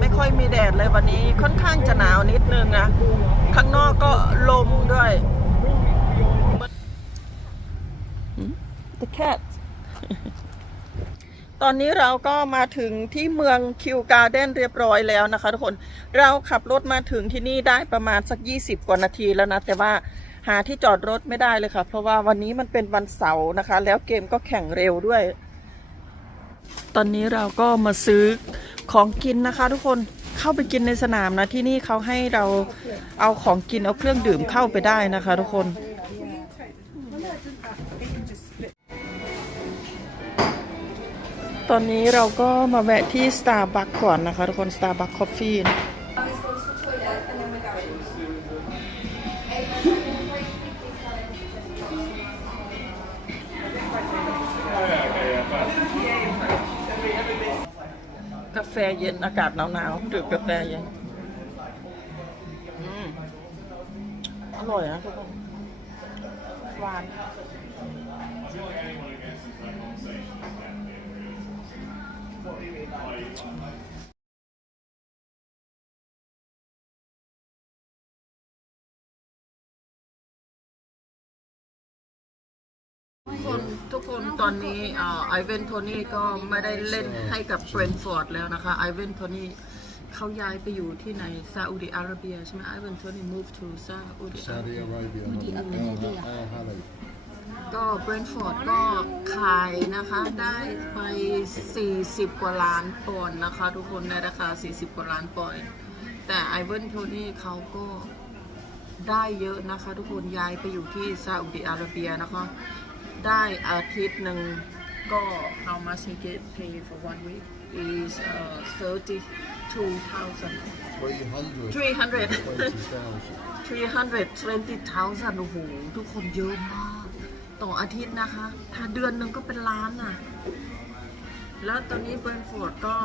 ไม่ค่อยมีแดดเลยวันนี้ค่อนข้างจะหนาวนิดนึงนะ ข้างนอกก็ลมด้วย The cat ตอนนี้เราก็มาถึงที่เมืองคิวการ์เด้นเรียบร้อยแล้วนะคะทุกคน เราขับรถมาถึงที่นี่ได้ประมาณสัก 20 กว่านาทีแล้วนะ แต่ว่าหาที่จอดรถไม่ได้เลยค่ะ เพราะว่าวันนี้มันเป็นวันเสาร์นะคะ แล้วเกมก็แข่งเร็วด้วย ตอนนี้เราก็มาซื้อ ของกินนะคะทุกคนเข้าไปกินในสนามนะที่นี่เขาให้เราเอาของกินเอาเครื่องดื่มเข้าไปได้นะคะ ทุกคนตอนนี้เราก็มาแวะที่ Starbucks ก่อนนะคะ ทุกคน Starbucks Coffee นะ กาแฟเย็นอากาศหนาวๆดื่มกาแฟเย็นอร่อยนะทุกคนหวาน คนตอนนี้ไอเวนโทนี่ก็ไม่ได้เล่นให้กับเบรนฟอร์ดแล้วนะคะไอเวนโทนี่เขาย้ายไปอยู่ที่ในซาอุดิอาระเบียใช่ไหมไอเวนโทนี่ move to ซาอุดิอาระเบีย Saudi Arabia. Al Halal. ก็เบรนฟอร์ดก็ขายนะคะได้ไป 40 กว่าล้านปอนด์นะคะทุกคนในราคา 40 กว่าล้านปอนด์แต่ไอเวนโทนี่เขาก็ได้เยอะนะคะ ทุกคนย้ายไปอยู่ที่ซาอุดิอาระเบียนะคะ ได้อาทิตย์หนึ่งก็ how much he get pay for one week is uh, 32,000 300. 300 20,000. 320,000โอ้โห ทุกคนเยอะมาก ต่ออาทิตย์นะคะ ถ้าเดือนหนึ่งก็เป็นล้านน่ะ แล้วตอนนี้เบรนฟอร์ดก็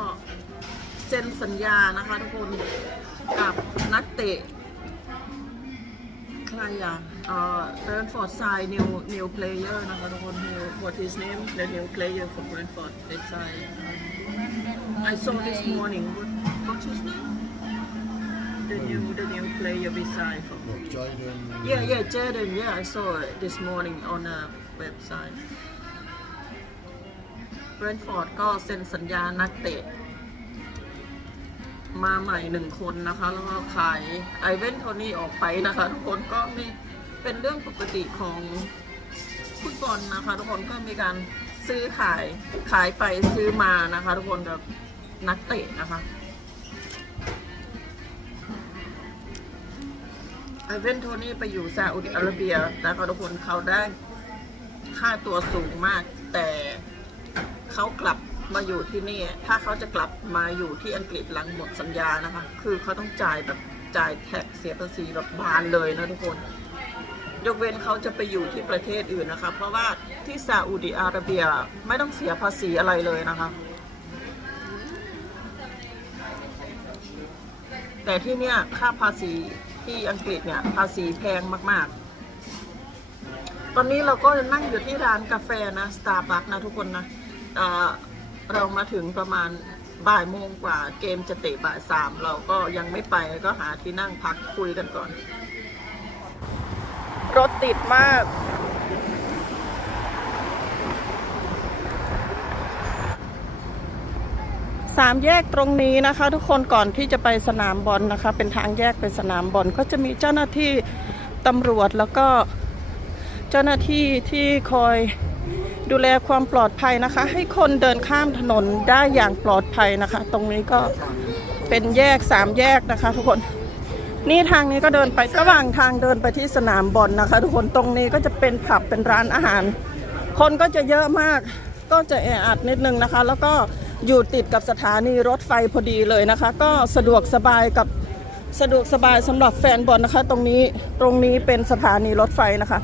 เซ็นสัญญานะคะทุกคนกับนักเตะ ใครอ่ะเอ่อ Brentford sign new new player นะคะทุกคน new what his name the new player for Brentford they sign I saw this morning what what's his name the new the new player we signed for What, Jaden? yeah yeah Jaden yeah I saw it this morning on a website Brentford ก็เซ็นสัญญานักเตะ มาใหม่หนึ่งคนนะคะ แล้วก็ขายไอเวนโทนี่ออกไปนะคะ ทุกคนก็มีเป็นเรื่องปกติของฟุตบอลนะคะ ทุกคนก็มีการซื้อขายขายไปซื้อมานะคะ ทุกคนกับนักเตะนะคะไอเวนโทนี่ไปอยู่ซาอุดิอาระเบียนะคะทุกคนเขาได้ค่าตัวสูงมาก แต่เขากลับ มาอยู่ที่นี่ ถ้าเขาจะกลับมาอยู่ที่อังกฤษหลังหมดสัญญานะคะ คือเขาต้องจ่ายแบบจ่ายแท็กเสียภาษีแบบบานเลยนะทุกคน ยกเว้นเขาจะไปอยู่ที่ประเทศอื่นนะคะ เพราะว่าที่ซาอุดิอาระเบียไม่ต้องเสียภาษีอะไรเลยนะคะ แต่ที่เนี่ยค่าภาษีที่อังกฤษเนี่ยภาษีแพงมาก ๆตอนนี้เราก็นั่งอยู่ที่ร้านกาแฟนะ Starbucks นะทุกคนนะ เรามาถึงประมาณบ่ายโมงกว่าเกมจะเตะบ่ายสามเราก็ยังไม่ไปก็หาที่นั่งพักคุยกันก่อน รถติดมาก สามแยกตรงนี้นะคะ ทุกคนก่อนที่จะไปสนามบอลนะคะ เป็นทางแยกไปสนามบอลก็จะมีเจ้าหน้าที่ตำรวจแล้วก็เจ้าหน้าที่ที่คอย ดูแลความปลอดภัยนะคะ ให้คนเดินข้ามถนนได้อย่างปลอดภัยนะคะ ตรงนี้ก็เป็นแยกสามแยกนะคะ ทุกคน นี่ทางนี้ก็เดินไประหว่างทางเดินไปที่สนามบอลนะคะ ทุกคนตรงนี้ก็จะเป็นผับเป็นร้านอาหาร คนก็จะเยอะมาก ก็จะแออัดนิดนึงนะคะ แล้วก็อยู่ติดกับสถานีรถไฟพอดีเลยนะคะ ก็สะดวกสบายกับสะดวกสบายสำหรับแฟนบอลนะคะ ตรงนี้ตรงนี้เป็นสถานีรถไฟนะคะ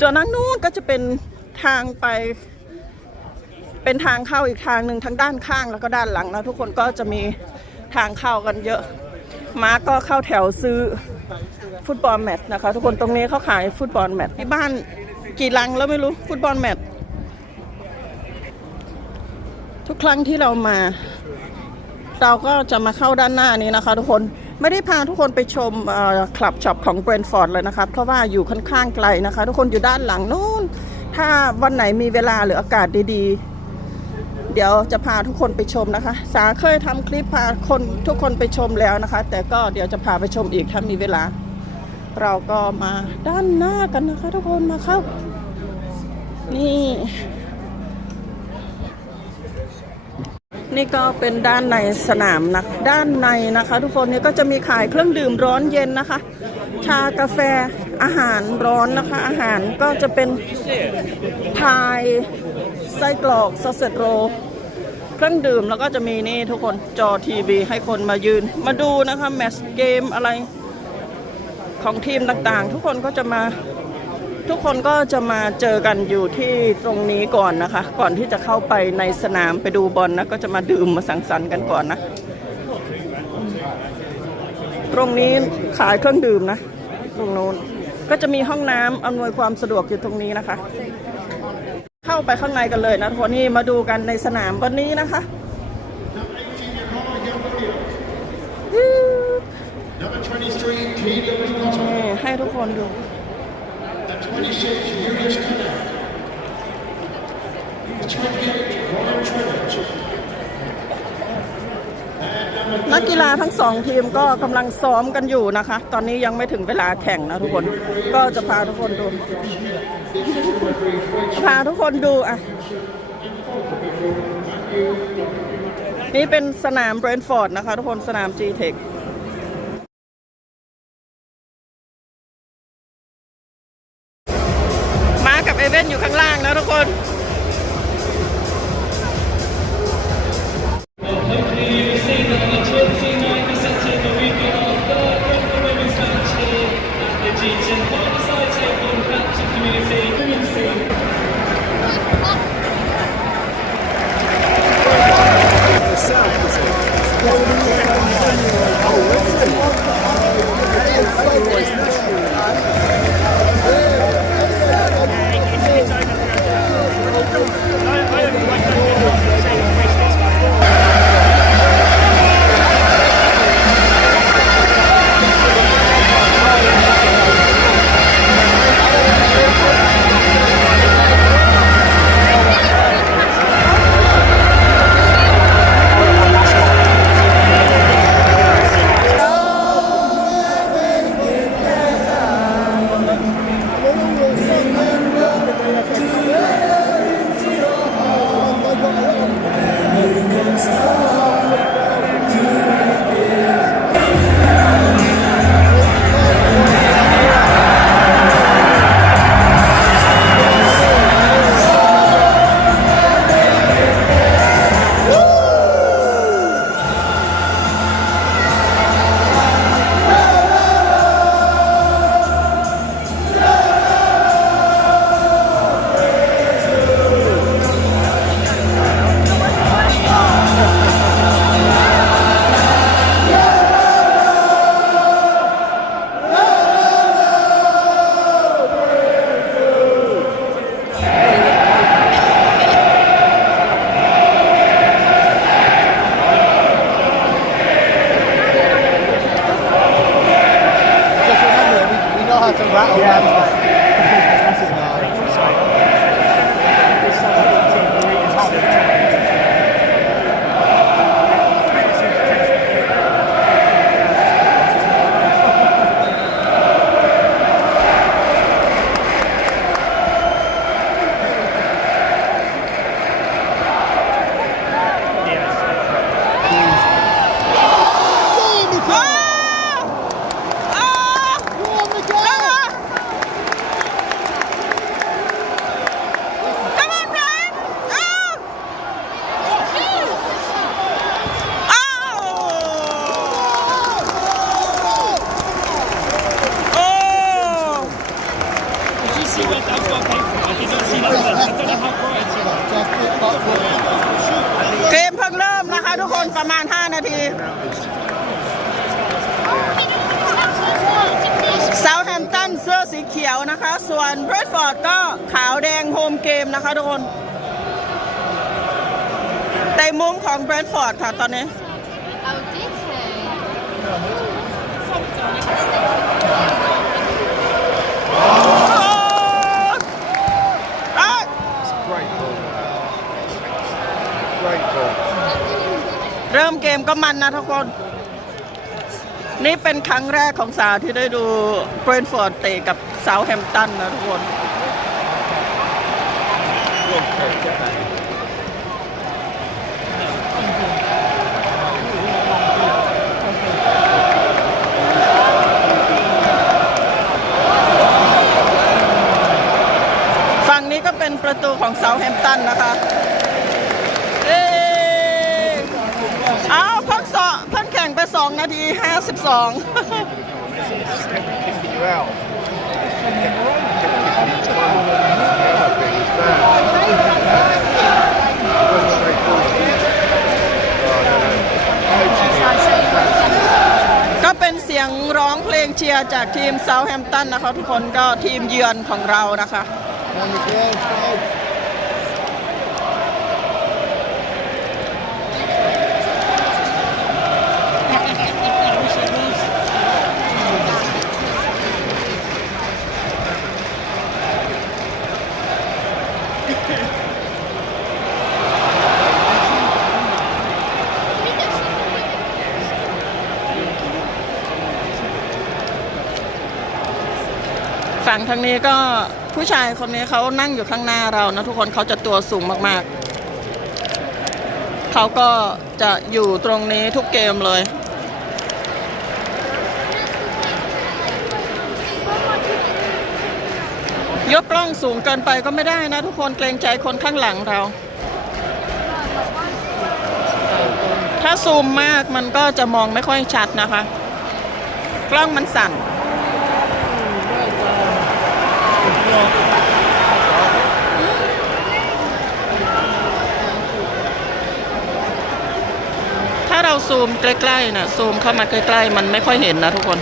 ส่วนทางนู้นก็จะเป็น ทางไป เป็นทางเข้าอีกทางหนึ่งทั้งด้านข้างแล้วก็ด้านหลังนะทุกคนก็จะมีทางเข้ากันเยอะมาก็เข้าแถวซื้อฟุตบอลแมตช์นะคะ ทุกคนตรงนี้เขาขายฟุตบอลแมตช์ที่บ้านกี่ลังแล้วไม่รู้ฟุตบอลแมตช์ทุกครั้งที่เรามา เราก็จะมาเข้าด้านหน้านี้นะคะ ทุกคนไม่ได้พาทุกคนไปชมคลับช็อปของเบรนฟอร์ดเลยนะคะ เพราะว่าอยู่ค่อนข้างไกลนะคะ ทุกคนอยู่ด้านหลังนู้น ถ้าวันไหนมีเวลาหรืออากาศดีๆ เดี๋ยวจะพาทุกคนไปชมนะคะ สาเคยทำคลิปพาคนทุกคนไปชมแล้วนะคะ แต่ก็เดี๋ยวจะพาไปชมอีกถ้ามีเวลา เราก็มาด้านหน้ากันนะคะ ทุกคนมาเข้า นี่ นี่ก็เป็นด้านในสนามนะด้านในนะคะ ทุกคนนี่ก็จะมีขายเครื่องดื่มร้อนเย็นนะคะ ชากาแฟ อาหารร้อนนะคะ อาหารก็จะเป็นพายไส้กรอกซอสเซตโร เครื่องดื่มแล้วก็จะมีนี่ทุกคนจอทีวีให้คนมายืน มาดูนะคะแมตช์เกมอะไรของทีมต่างๆ ทุกคนก็จะมาทุกคนก็จะมาเจอกันอยู่ที่ตรงนี้ก่อนนะคะ ก่อนที่จะเข้าไปในสนามไปดูบอลนะก็จะมาดื่มมาสังสรรค์กันก่อนนะ ตรงนี้ขายเครื่องดื่มนะ ตรงโน้น ก็จะมีห้องน้ำอำนวยความสะดวกอยู่ตรงนี้นะคะ เข้าไปข้างในกันเลยนะทุกคนนี่มาดูกันในสนามวันนี้นะคะ Number 23, T. Lewis Potter. นี่ให้ทุกคนดู At 26, นักกีฬาทั้งสองทีมก็กำลังซ้อมกันอยู่นะคะ ตอนนี้ยังไม่ถึงเวลาแข่งนะทุกคน ก็จะพาทุกคนดู พาทุกคนดูอะ นี่เป็นสนามเบรนฟอร์ดนะคะ ทุกคนสนาม G-Tech คนในมุมของเบรดฟอร์ดค่ะตอนนี้ เริ่มเกมก็มันนะทุกคน นี่เป็นครั้งแรกของสาวที่ได้ดูเบรนฟอร์ดเตะกับเซาแฮมป์ตันนะทุกคน ฝั่งนี้ก็เป็นประ ตูของเซาแฮมตันนะคะ เอ้ยเอาเพิ่งสองเพิ่งแข่งไป 2 นาที 52 ก็เป็นเสียงร้องเพลงเชียร์จากทีมเซาแฮมตันนะคะ ทุกคนก็ทีมเยือนของเรานะคะ On the ground, Fred. างนี้ก็ผู้ชายคนนี้เขานั่งอยู่ข้างหน้าเรานะทุกคนเขาจะตัวสูงมากๆ เขาก็จะอยู่ตรงนี้ทุกเกมเลย ยกกล้องสูงเกินไปก็ไม่ได้นะทุกคนเกรงใจคนข้างหลังเรา ถ้าซูมมากมันก็จะมองไม่ค่อยชัดนะคะ กล้องมันสั่นาเราซูมใกล้ๆนะซูมเข้ามาใกล้ๆ มันไม่ค่อยเห็นนะทุกคน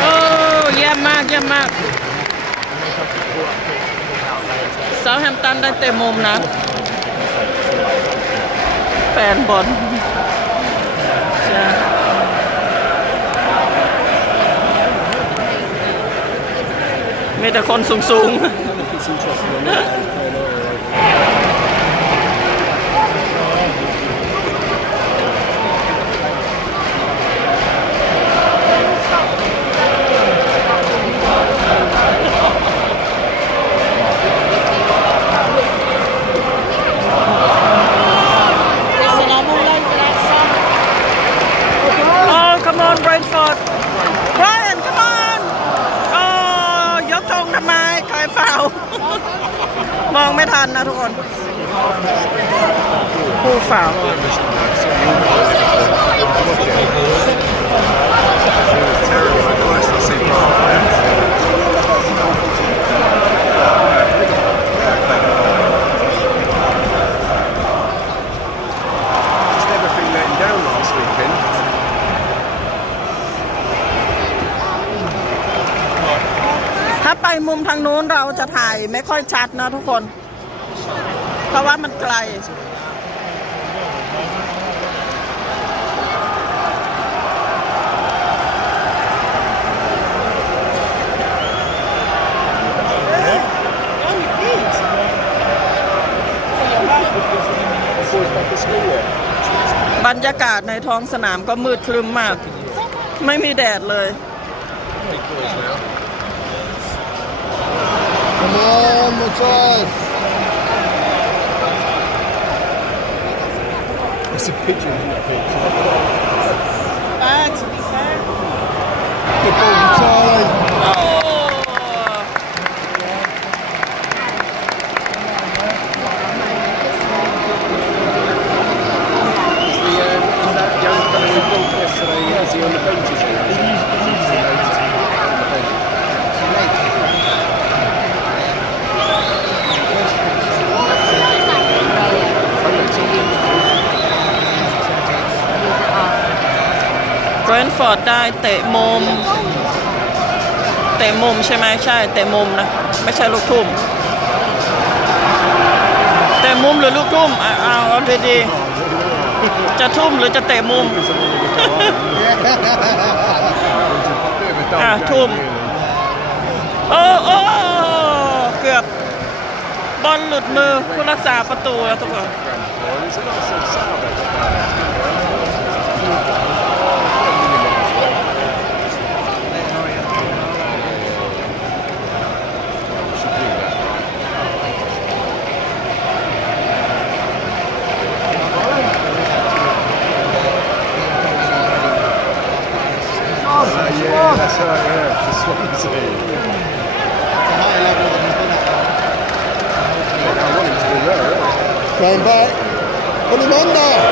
โอ้เยี่ยมมากเยี่ยมมากเซาแฮมตันได้เต็มมุมนะแฟนบอลใช่มีแต่คนสูงๆ Oh, come on, Brentford. Brian, come on. โอ้ยกธงทำไมใครเฝ้า มอง ไม่ทันนะทุกคนผู้ฝ่าถ้าไปมุมทางนู้นเราจะถ่ายไม่ค่อยชัดนะทุกคน เพราะว่ามันไกลบรรยากาศในท้องสนามก็มืดครึ้มมาก ไม่มีแดดเลย Come on, Matthias. It's a pigeon in that pitch. Good ball, Charlie. 'Cause the, uh, that young fellow we bought yesterday, is he on the benches now? b รนฟอร์ดได้ เตะมุม เตะมุมใช่ไหมใช่ เตะมุมนะ ไม่ใช่ลูกทุ่ม เตะมุมหรือลูกทุ่มอะเอาเอาดีๆจะทุ่มหรือจะเตะมุมอะทุ่มโอ้โอ้เกือบบอลหลุดมือผู้รักษาประตูแล้วทุกคน 鲁班的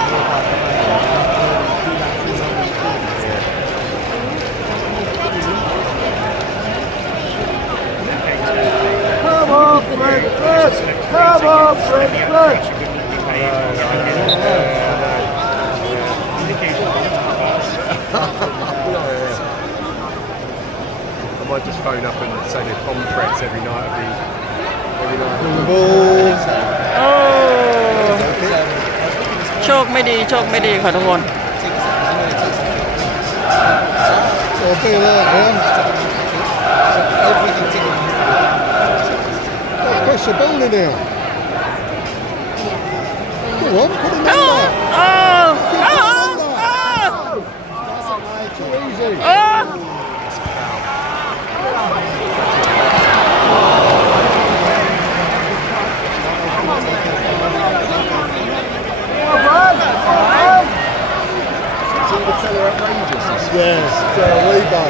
Come on, Fred, Fred! I might just phone up and say there's bomb threats every night of the every night. Of the, oh! โชคไม่ดีโชคไม่ดีค่ะทุกคนโอเคเลยขึ้오케이 그럼 패스 빠울리네요 원 코너 him on โอ้ there. โอ้โอ้โอ้ Too easy. โอ้ See the fella at Rangers. He's Yes, uh, Rebo.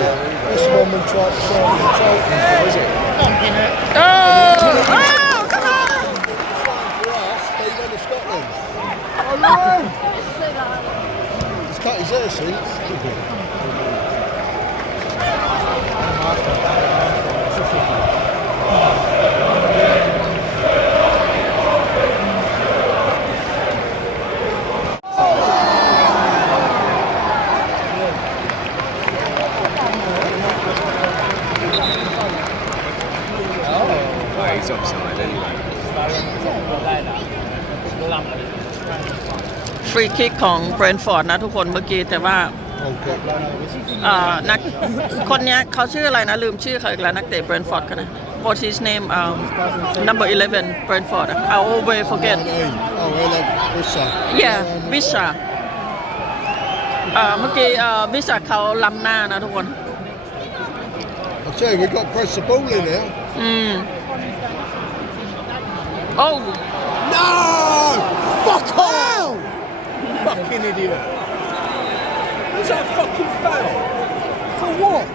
This one we tried to sign from Charlton. is it? โอ้โอ้ come on For us, but he went to Scotland. Hello! He's cut his hair since. ฟรีคิกของเบรนฟอร์ดนะทุกคนเมื่อกี้แต่ว่า Okay. อ่านักคนเนี้ยเขาชื่ออะไรนะ ลืมชื่อเขาอีกแล้วนักเตะเบรนฟอร์ดกันนะ What his name um, number 11 Brentford I always forget Oh, hello, Wissa. yeah วิชาอ่าเมื่อกี้อ่าวิชาเขาล้ำหน้านะทุกคน I tell you, we've got to press the ball in there. อืมโอ้ No! Fuck off! Fucking idiot. Was that fucking foul? For what?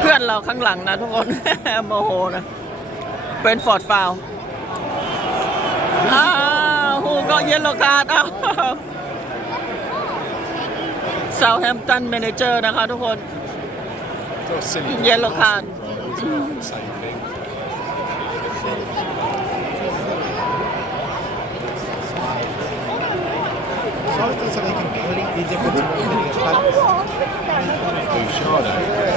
เพื่อนเราข้างหลังนะทุกคน โมโหนะเบรนฟอร์ดฟาวอ้าวฮูก็เยลโลคาร์ดอ้าวเซาแฮมตันเมนเจอร์นะคะทุกคน Got a silly Yellow card. Same thing. So I was doing something completely different to what we did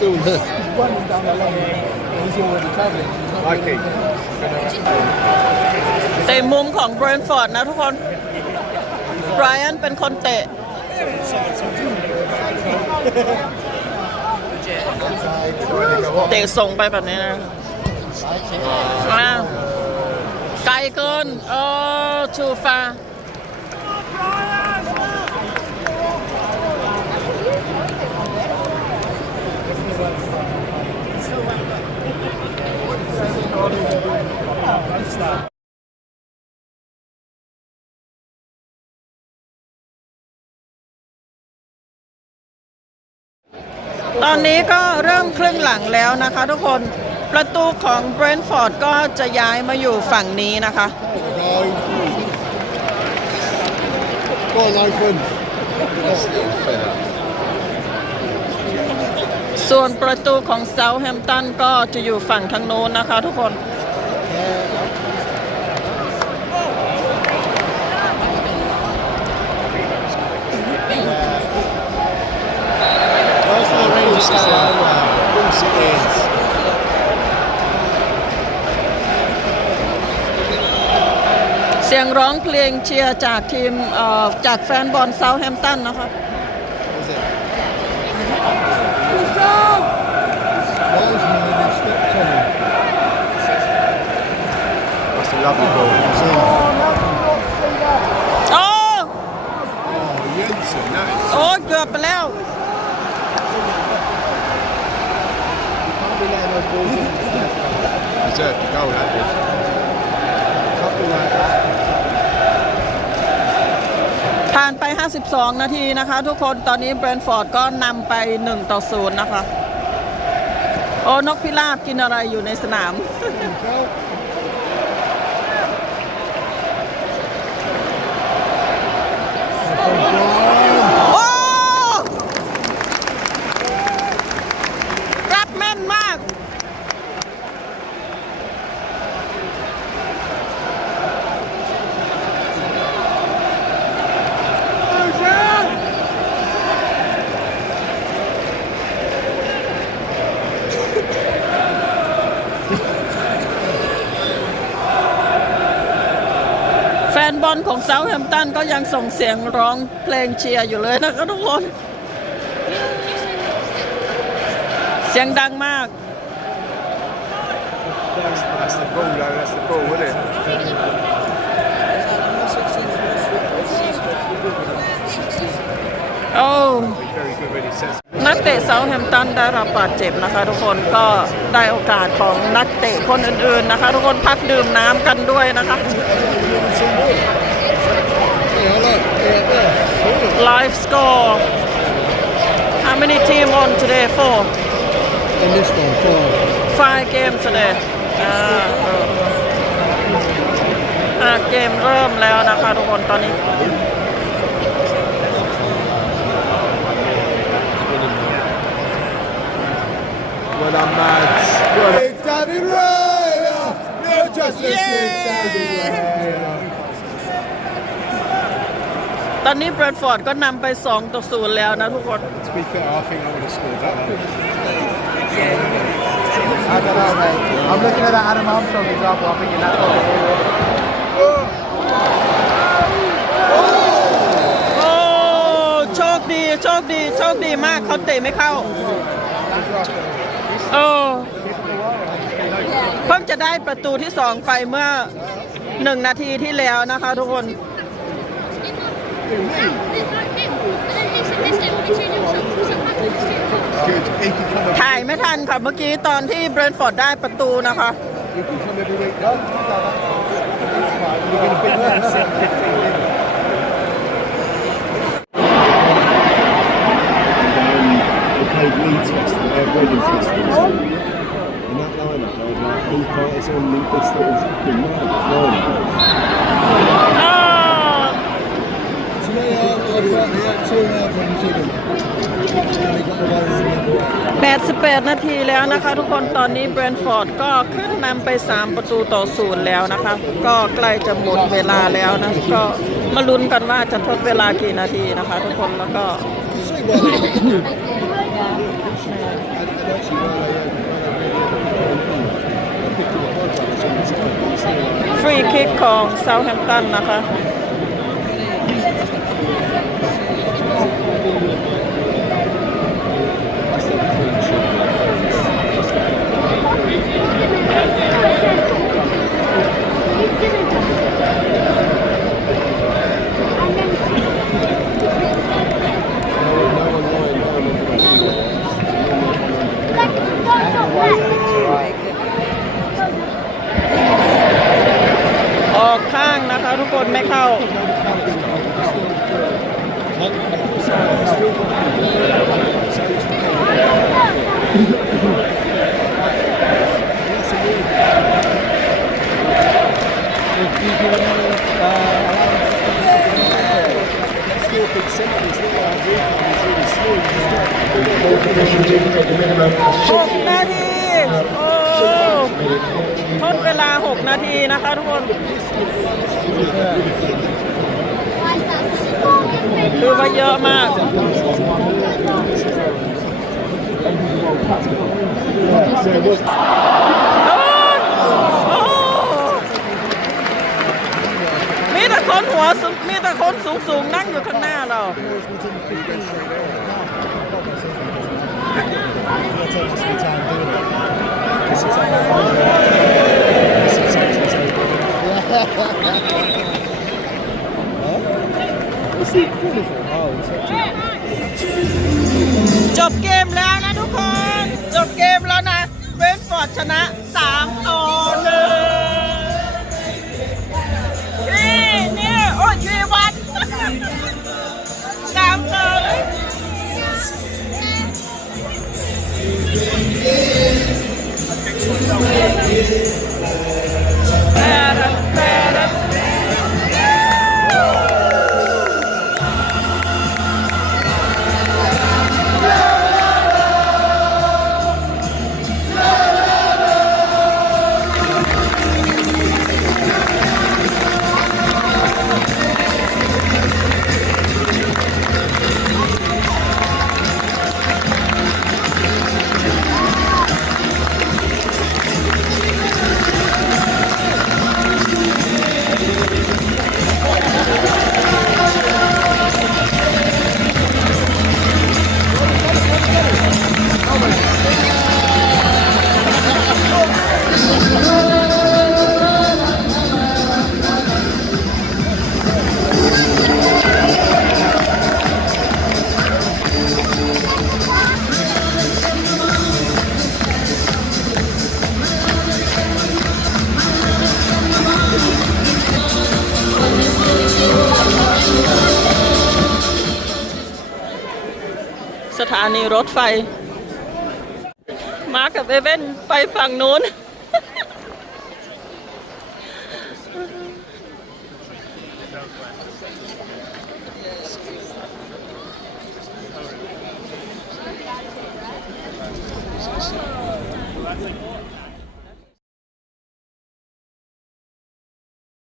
still there. He's running down the lane and he's already travelling. He's not Like doing it. anything else. เตะมุมของเบรนฟอร์ดนะทุกคนไบรอันเป็นคนเตะ เตะส่งไปแบบนี้นะอ้าวไกลเกินเออชูฟ้า ตอนนี้ก็เริ่มครึ่งหลังแล้วนะคะทุกคนประตูของเบรนท์ฟอร์ดก็จะย้ายมาอยู่ฝั่งนี้นะคะ Go on, Nathan. That's little fella. ส่วนประตูของเซาแฮมตันก็จะอยู่ฝั่งทางโน้นนะคะทุกคน it is. เสียงร้องเพลงเชียร์จากทีมเอ่อจากแฟนบอลเซาแฮมตันนะคะ Is it? Linesman and they stepped on him. That's a lovely ball. โอ้ Oh, Jensen, that is โอ้เกือบไปแล้ว that did. Couple like that. ผ่านไป 52 นาทีนะคะ ทุกคน ตอนนี้เบรนฟอร์ดก็นำไป 1 ต่อ 0 นะคะ โอ้นกพิราบกินอะไรอยู่ในสนามโอ้ รับแม่นมาก แฟนบอลของเซาท์แฮมป์ตันก็ยังส่งเสียงร้องเพลงเชียร์อยู่เลยนะคะทุกคน เสียงดังมาก That's, that's the ball, though. That's the ball, isn't it? โอ้ He's very good when he sets นักเตะเซาท์แฮมป์ตันได้รับบาดเจ็บนะคะทุกคนก็ได้โอกาสของนักเตะคนอื่นๆนะคะ ทุกคนพักดื่มน้ำกันด้วยนะคะ Yeah, I like yeah, yeah. Live score How many team on today four And this one, five. five game today อ่าเอออ่าเกมเริ่มแล้วนะคะทุกคนตอนนี้ Well done, Mads. Well done. It's David Raya! No justice, it's David Raya! ตอนนี้เบรนท์ฟอร์ดก็นำไป 2 ต่อ0แล้วนะทุกคน To be fair, I think I would have scored that one. I don't know, mate. I'm looking at that Adam Armstrong example. I'm thinking that's what it is. โอ้ โชคดี โชคดี โชคดีมากเขาเตะไม่เข้า โอ้เพิ่งจะได้ประตูที่ 2 ไปเมื่อ 1 นาทีที่แล้วนะคะทุกคน ถ่ายไม่ทันค่ะเมื่อกี้ตอนที่เบรนท์ฟอร์ดได้ประตูนะคะ he can come every week. No, it's fine. You're going to be worse. They played Leeds Festival, they had Reading Festival. And that lineup, they had like Foo Fighters on, Limp Bizkit, it was fucking mad. Flying. 88 นาทีแล้วนะคะ ทุกคนตอนนี้แบรนท์ฟอร์ดก็ขึ้นนำไป 3 ประตูต่อศูนย์แล้วนะคะ ก็ใกล้จะหมดเวลาแล้วนะ ก็มาลุ้นกันว่าจะทดเวลากี่นาทีนะคะ ทุกคนแล้วก็ฟรีคิกของเซาแฮมป์ตันนะคะ ออกข้าง นะคะทุกคนไม่เข้าหกนาทีโอ้ ทดเวลา 6 นาทีนะคะทุกคนคือว่าเยอะมาก มีแต่คนหัวสูงมีแต่คนสูงสูงๆนั่งอยู่ข้างหน้าเรา take us some time doing it. This is like this is like this is What's he calling for? Oh, it's not too จบเกมแล้วนะทุกคน จบเกมแล้วนะ เวนฟอร์ดชนะ3ต่อ No hay. ស្ថានីយ៍រថไฟ ฝั่งนู้น